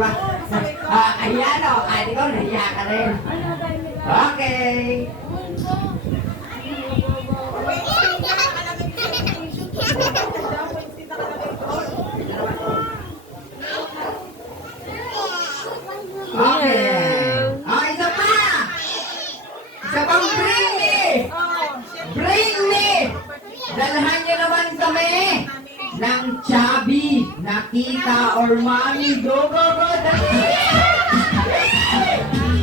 ba? Ayan o, kahit ikaw nahiya ka rin. Okay. Okay. Isa pa! Isa pang bring me! Bring me! Dalhan niyo naman kami ng chubby, nakita or mami. Go, go, go! Dali!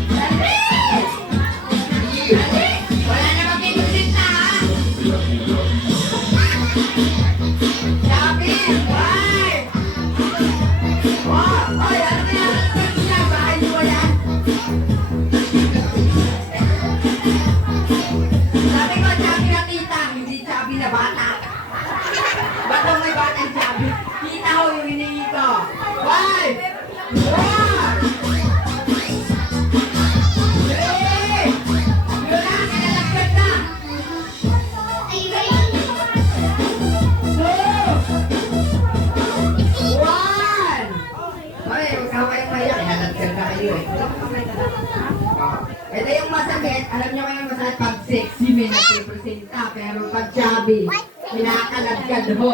Dali! Dali! Wala na mag-inulit na, ha? Chubby! Bye! Oh! Ay, ano na yan? Bahay niyo ba yan? Sabi ko, chubby na tita, hindi chubby na bata. Ba't daw may batang chubby? Kita ko yung hinihingi ko. 5, 4, 3, yun na, kinalagkat na. 2, 1. Ay, huwag ka kayong maya, kinalagkat na kayo eh. Ito yung masakit, alam niyo kayong masakit pag sexy may nagpipresenta, pero pag chubby, pinakalagkad ho.